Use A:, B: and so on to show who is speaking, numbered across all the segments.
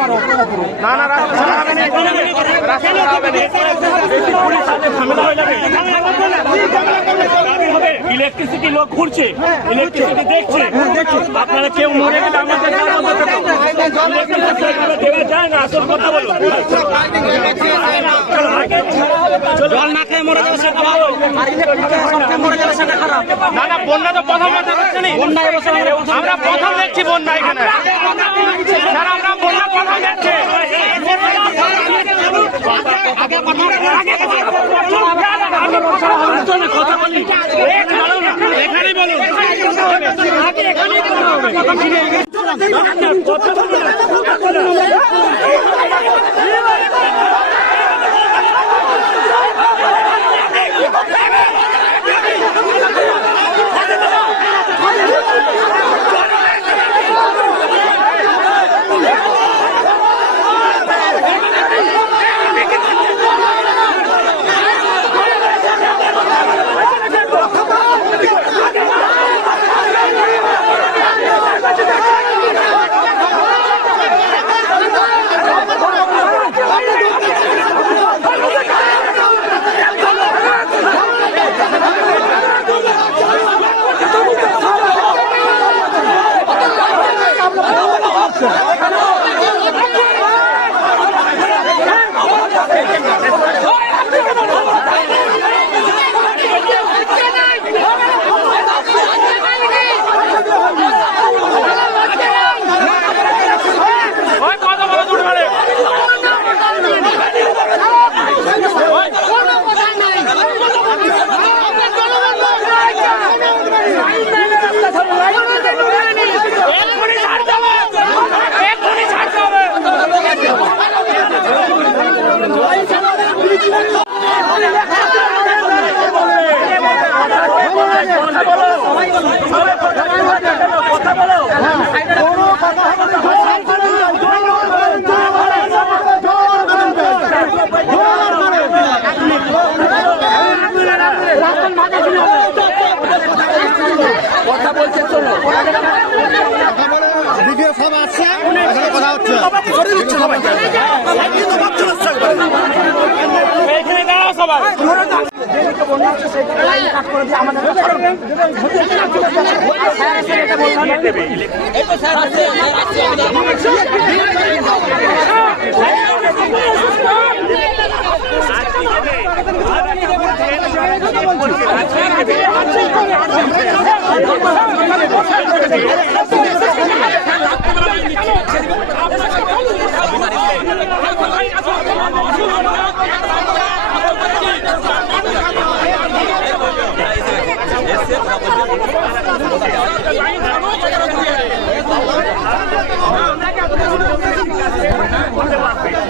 A: না না রাস্তা ছাড়া হবে না। রাস্তা ছাড়া হবে না। বেশি পুলিশ সাথে ঝামেলা হয়ে যাবে ইলেকট্রিসিটি লোক ঘুরছে ইলেকট্রিসিটি দেখছে। আপনারা কেউ মরে গেলে আমাদের যায় না আসল কথা বলো জল না খেয়ে মরে যাবে সেটা ভালো। মরে যাবে সেটা খারাপ না না বন্যা তো প্রথম কথা হচ্ছে না। বন্যা আমরা প্রথম দেখছি বন্যা এখানে স্যার আমরা বন্যা প্রথম দেখছি কথা বলি এখানেই বলুন ওই
B: ভিডিও সব আসছে এখানে কথা হচ্ছে
A: এখানে দাঁড়াও সবাই। স্যার আজকে এক সপ্তাহ আপনি বলুন আপনি চল্লিশ বছর লাইন চাই লাইন চাই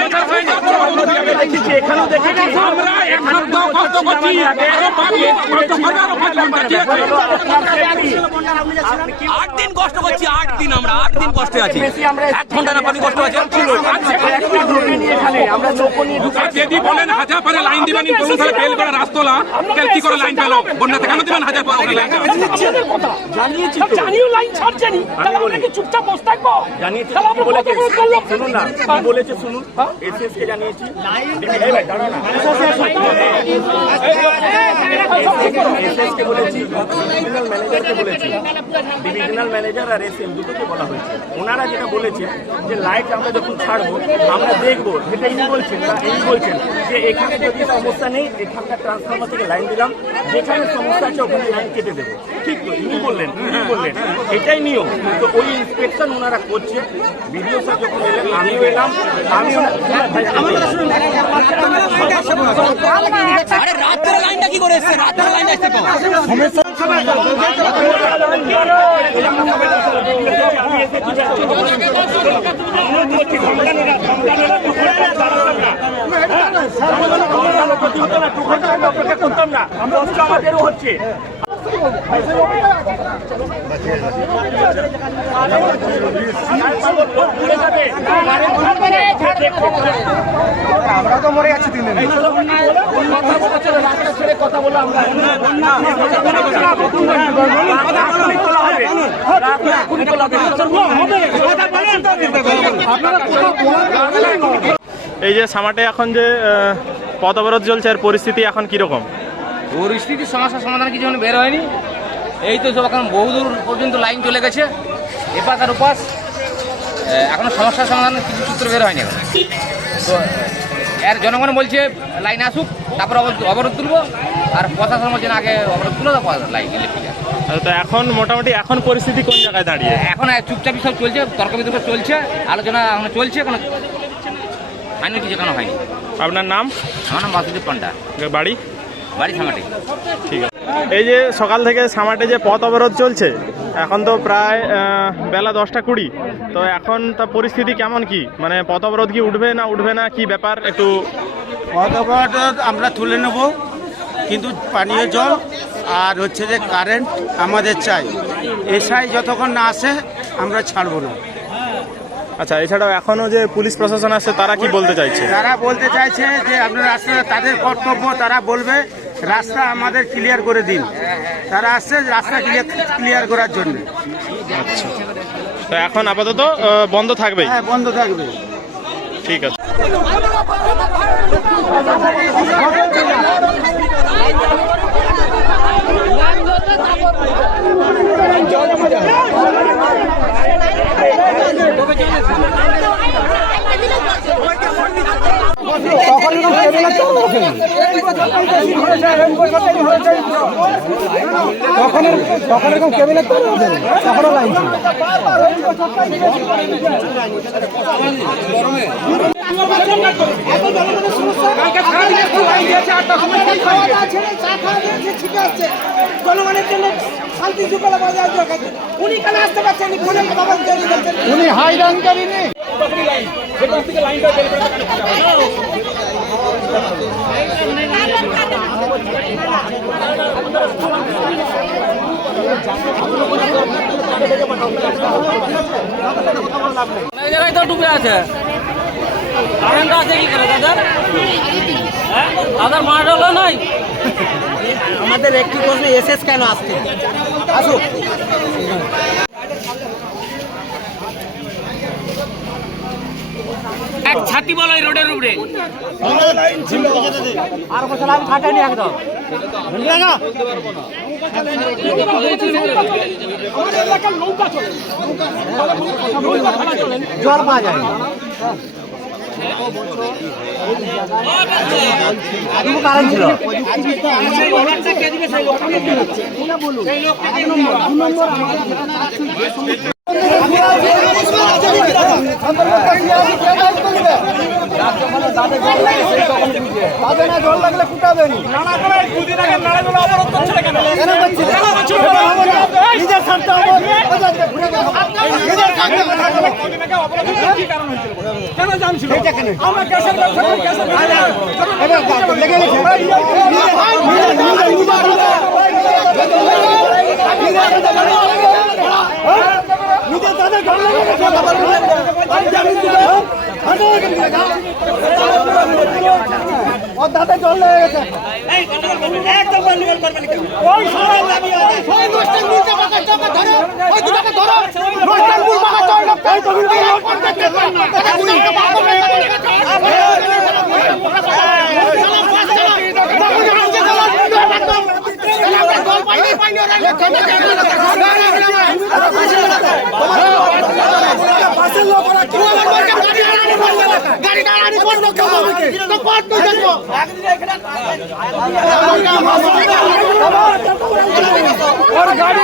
A: বাদে এখানেও দেখেছি আমরা এক সপ্তাহ কষ্ট করছি আরও কত হাজারো
C: আট দিন কষ্ট করছি আট দিন আমরা আট দিন কষ্টে আছি। এক ঘণ্টা না পানি কষ্ট আছে।
A: যদি বলেন হাজার পরে লাইন দিবেন বলুন তাহলে বেল করে রাস্তলা। কেন কি করে লাইন পেল? বন্যাতে কেন দিবেন হাজার পরে লাইন?
D: জানিয়েছি জানিও লাইন ছাড়ছেনি। তাহলে আমরা কি চুপচাপ বসে থাকব?
A: জানিয়েছি বলেছে? শুনুন না বলেছে শুনুন। এসএস কে জানিয়েছি। না ডিভিশনাল ম্যানেজারকে ম্যানেজার আর এস এসএম দুটোকে বলা হয়েছে। ওনারা যেটা বলেছে যে লাইট আমরা যখন ছাড়বো, আমরা দেখব, যেটা ইনি বলছেন বা ইনি বলছেন যে এখানে যদি সমস্যা নেই, এখানকার ট্রান্সফর্মার থেকে লাইন দিলাম, যেখানে সমস্যা আছে ওখানে লাইন কেটে দেবো। ঠিক তো? ইনি বললেন ইনি বললেন। এটাই নিয়ম। তো ওই ইন্সপেকশন ওনারা করছে। ভিডিও স্যার যখন এলেন, আমিও এলাম। আমিও
C: আরে রাত্রে লাইনটা কি করে রাত্রে লাইন আসতে তো
A: আমাদেরও হচ্ছে।
B: আমরা তো মরে যাচ্ছি দিন
E: এই যে সামাটে এখন যে পথ অবরোধ চলছে আর পরিস্থিতি এখন কীরকম?
F: পরিস্থিতির সমস্যার সমাধান কিছু বের হয়নি। এই তো সব এখন বহুদূর পর্যন্ত লাইন চলে গেছে। এপাশ আর ওপাশ। এখনও সমস্যার সমাধান কিছু সূত্র বের হয়নি এখন। তো এর জনগণ বলছে লাইন আসুক তারপর অবরোধ- তুলবো। আর প্রশাসন বলছে না আগে অবরোধ তুলো তারপর লাইন ইলেকট্রিক
E: তো এখন মোটামুটি এখন পরিস্থিতি কোন জায়গায় দাঁড়িয়ে?
F: এখন চুপচাপই সব চলছে তর্ক বিতর্ক চলছে আলোচনা এখন চলছে কোনো ফাইনাল কিছু এখনও হয়নি।
E: আপনার নাম?
F: আমার নাম বাসুদেব পান্ডা।
E: বাড়ি?
F: বাড়ি সামাটি।
E: ঠিক আছে। এই যে সকাল থেকে সামাটে যে পথ অবরোধ চলছে এখন তো প্রায় বেলা দশটা কুড়ি। তো এখন তা পরিস্থিতি কেমন কি? মানে পথ অবরোধ কি উঠবে না উঠবে না? কি ব্যাপার একটু?
B: পথ অবরোধ আমরা তুলে নেব কিন্তু পানীয় জল আর হচ্ছে যে কারেন্ট আমাদের চাই। এসআই যতক্ষণ না আসে আমরা ছাড়বো না।
E: আচ্ছা এছাড়াও এখনও যে পুলিশ প্রশাসন আছে তারা কি বলতে চাইছে?
B: তারা বলতে চাইছে যে আপনার রাস্তা তাদের কর্তব্য তারা বলবে রাস্তা আমাদের ক্লিয়ার করে দিন। তারা আসছে রাস্তা ক্লিয়ার করার জন্য।
E: তো এখন আপাতত বন্ধ থাকবে
B: হ্যাঁ বন্ধ থাকবে।
E: ঠিক আছে।
G: জনগণের জন্য শান্তি সুকলা বজায় উনি কেন আসতে পারছেন ফোনে কথা বলতে উনি হাই রানকারী নেই
C: অনেক ডুবে আছে। কি হ্যাঁ? দাদার হলো নাই?
G: আমাদের একটি প্রশ্ন, এসএস কেন আসছে? আসুক।
C: এক ছাতি বলো এই রোডের উপরে।
G: আর বছর আমি খাটাইনি একদম। জল পাওয়া যায় ছিল। জল লাগলে ফুটাবে নিজের স্বার্থ
D: কেন জানছিল আমরা গ্যাসের ব্যবসা করি গ্যাসের
G: লেগে তাদের জল লেগে গেছে বাঁকা চল ওই তো কিন্তু লোক করতে গাড়ি দাঁড়ানি করব কেউ তো পথ তুই দেখব
D: ওর গাড়ি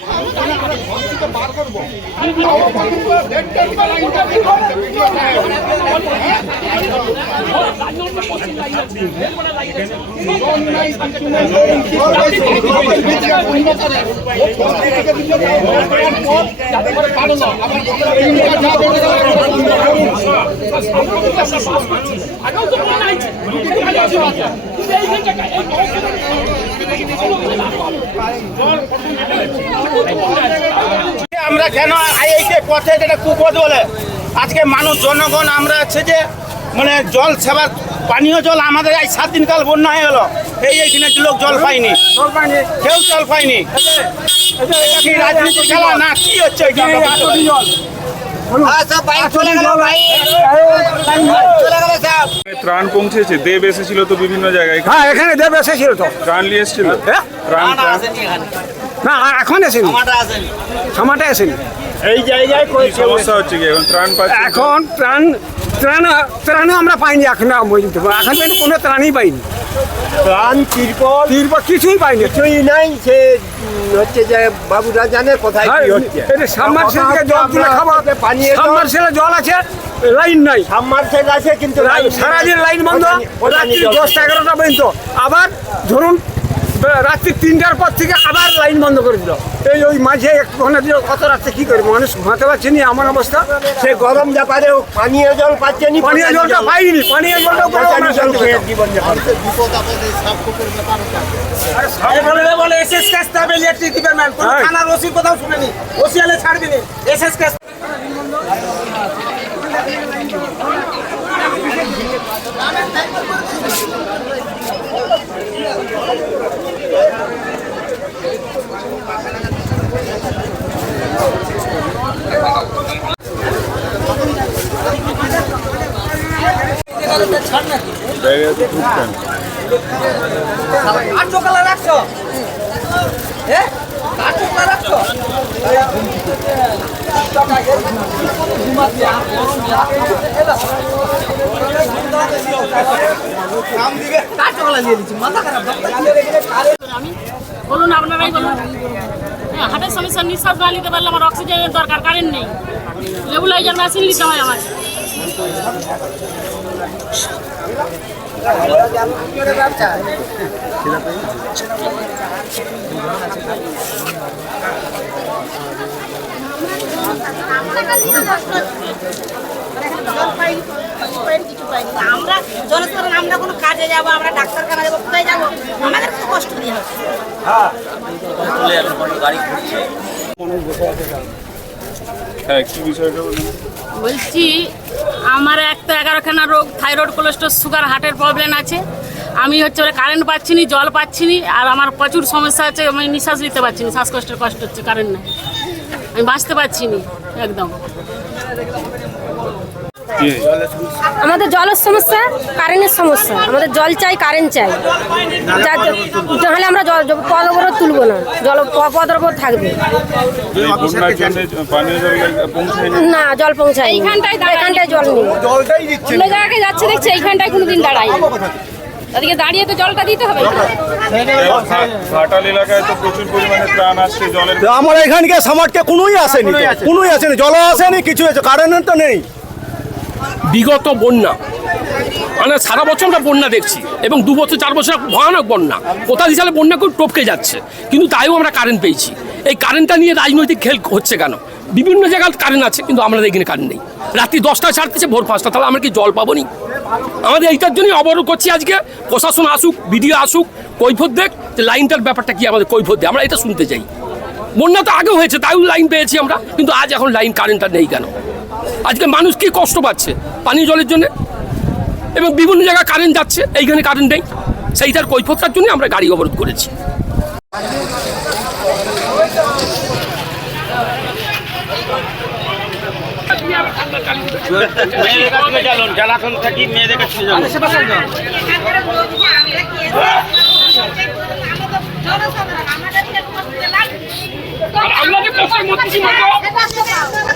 D: আগেও তো বন্যা হয়েছে কিন্তু এইখানটা এই
B: আমরা কেন এই যে পথে যেটা কুপদ বলে? আজকে মানুষ জনগণ আমরা আছে যে মানে জল সেবার পানীয় জল আমাদের এই সাত দিন কাল বন্যা হয়ে গেলো। এই এইখানে লোক জল পায়নি। কেউ জল পায়নি। রাজনীতি খেলা না কি হচ্ছে না।
H: ত্রাণ পৌঁছেছে দেব এসেছিল তো বিভিন্ন জায়গায়।
I: হ্যাঁ এখানে দেব এসেছিল তো।
H: ত্রাণ নিয়ে এসেছিল?
I: হ্যাঁ?
H: ত্রাণ
I: না এখন এসেনি সামাটা এসেনি
B: এই জায়গায়
H: সমস্যা হচ্ছে কি এখন ত্রাণ পাচ্ছে
I: এখন ত্রাণ ত্রাণ ত্রাণও আমরা পাইনি এখন পর্যন্ত এখন পর্যন্ত কোনো ত্রাণই পাইনি।
B: প্রাণ তিরপল?
I: তিরপর কিছুই পাইনি।
B: কিছুই নাই সে হচ্ছে যে বাবুরা জানে কোথায় কি হচ্ছে।
I: সাবমার্সেল থেকে জল তুলে খাব।
B: পানীয় জল
I: সাবমার্সেলে জল আছে লাইন নাই।
B: সাবমার্সেল আছে কিন্তু লাইন
I: সারাদিন লাইন বন্ধ রাত্রি দশটা এগারোটা পর্যন্ত। আবার ধরুন রাত্রি তিনটার পর থেকে আবার লাইন বন্ধ করে দিল। এই ওই মাঝে একটু ঘণ্টা দিল কত রাত্রে কি করব? মানুষ ঘুমাতে পারছে না এমন অবস্থা।
B: সে গরম ব্যাপারে পানীয় জল পাচ্ছে নি
I: পানীয় জলটা পাইনি পানীয় জলটা
B: পঁচানি জীবন যাপন।
G: বলে এসএস তবে ইলেকট্রিক ডিপার্টমেন্ট কোন। থানার ওসি কোথাও শুনেনি। ওসি হলে এসএস আর চোকালা রাখছো? হ্যাঁ আর চোকালা রাখছো খারাপ
J: বলুন আপনারাই বলুন। হার্টের সমস্যা, নিঃশ্বাস না নিতে পারলে আমার অক্সিজেনের দরকার, কারেন্ট নেই। লেবুলাইজার মেশিন নিতে হয় আমার
K: আমরা জনসাধারণ আমরা কোনো কাজে যাব আমরা ডাক্তারখানা যাব কোথায় যাব? আমাদের খুব কষ্ট দিয়ে হবে।
H: হ্যাঁ বলুন?
J: বলছি আমার এক তো এগারোখানা রোগ থাইরয়েড কোলেস্ট্রল সুগার হার্টের প্রবলেম আছে। আমি হচ্ছে ওরা কারেন্ট পাচ্ছি না জল পাচ্ছি না আর আমার প্রচুর সমস্যা আছে আমি নিঃশ্বাস নিতে পারছি না শ্বাসকষ্টের কষ্ট হচ্ছে কারেন্ট নেই। আমি বাঁচতে পারছি না একদম।
K: আমাদের জলের সমস্যা কারেন্টের সমস্যা। আমাদের জল চাই কারেন্ট চাই। তাহলে আমরা জল পদ অবরোধ তুলবো না। জল পদ অবরোধ থাকবে। না জল পৌঁছায় এখানটায় জল নেই।
J: অন্য জায়গায় যাচ্ছে দেখছে এইখানটায় কোনোদিন দাঁড়াই তাদেরকে দাঁড়িয়ে তো জলটা দিতে হবে।
H: ঘাটাল এলাকায় তো প্রচুর পরিমাণে ত্রাণ আসছে জলের
I: আমার এখানকার সামারকে কোনোই আসেনি কোনোই আসেনি। জল আসেনি। কিছু আছে কারেন্ট তো নেই।
D: বিগত বন্যা। মানে সারা বছর আমরা বন্যা দেখছি এবং দু বছর, চার বছর ভয়ানক বন্যা। কোথা হিসাবে বন্যা খুব টপকে যাচ্ছে। কিন্তু তাইও আমরা কারেন্ট পেয়েছি। এই কারেন্টটা নিয়ে রাজনৈতিক খেল হচ্ছে কেন? বিভিন্ন জায়গায় কারেন্ট আছে, কিন্তু আমাদের এখানে কারেন্ট নেই। রাত্রি দশটায় ছাড়তেছে, ভোর পাঁচটা। তাহলে আমরা কি জল পাবো নি আমাদের এইটার জন্যই অবরোধ করছি আজকে। প্রশাসন আসুক বিডিও আসুক, কৈফত দেখ যে লাইনটার ব্যাপারটা কি আমাদের কৈফত দেয়। আমরা এটা শুনতে চাই। বন্যা তো আগেও হয়েছে, তাইও লাইন পেয়েছি আমরা, কিন্তু আজ এখন লাইন কারেন্টটা নেই কেন? আজকে মানুষ কি কষ্ট পাচ্ছে? পানীয় জলের জন্য। এবং বিভিন্ন জায়গায় কারেন্ট যাচ্ছে এইখানে কারেন্ট নেই। সেইটার কৈফতার জন্য আমরা গাড়ি অবরোধ করেছি।
B: জ্বালাতন থাকি মেয়েদের কাছে চলুন
D: আর আমরা যে কষ্টের মধ্যে কি মানবো?
G: আমরা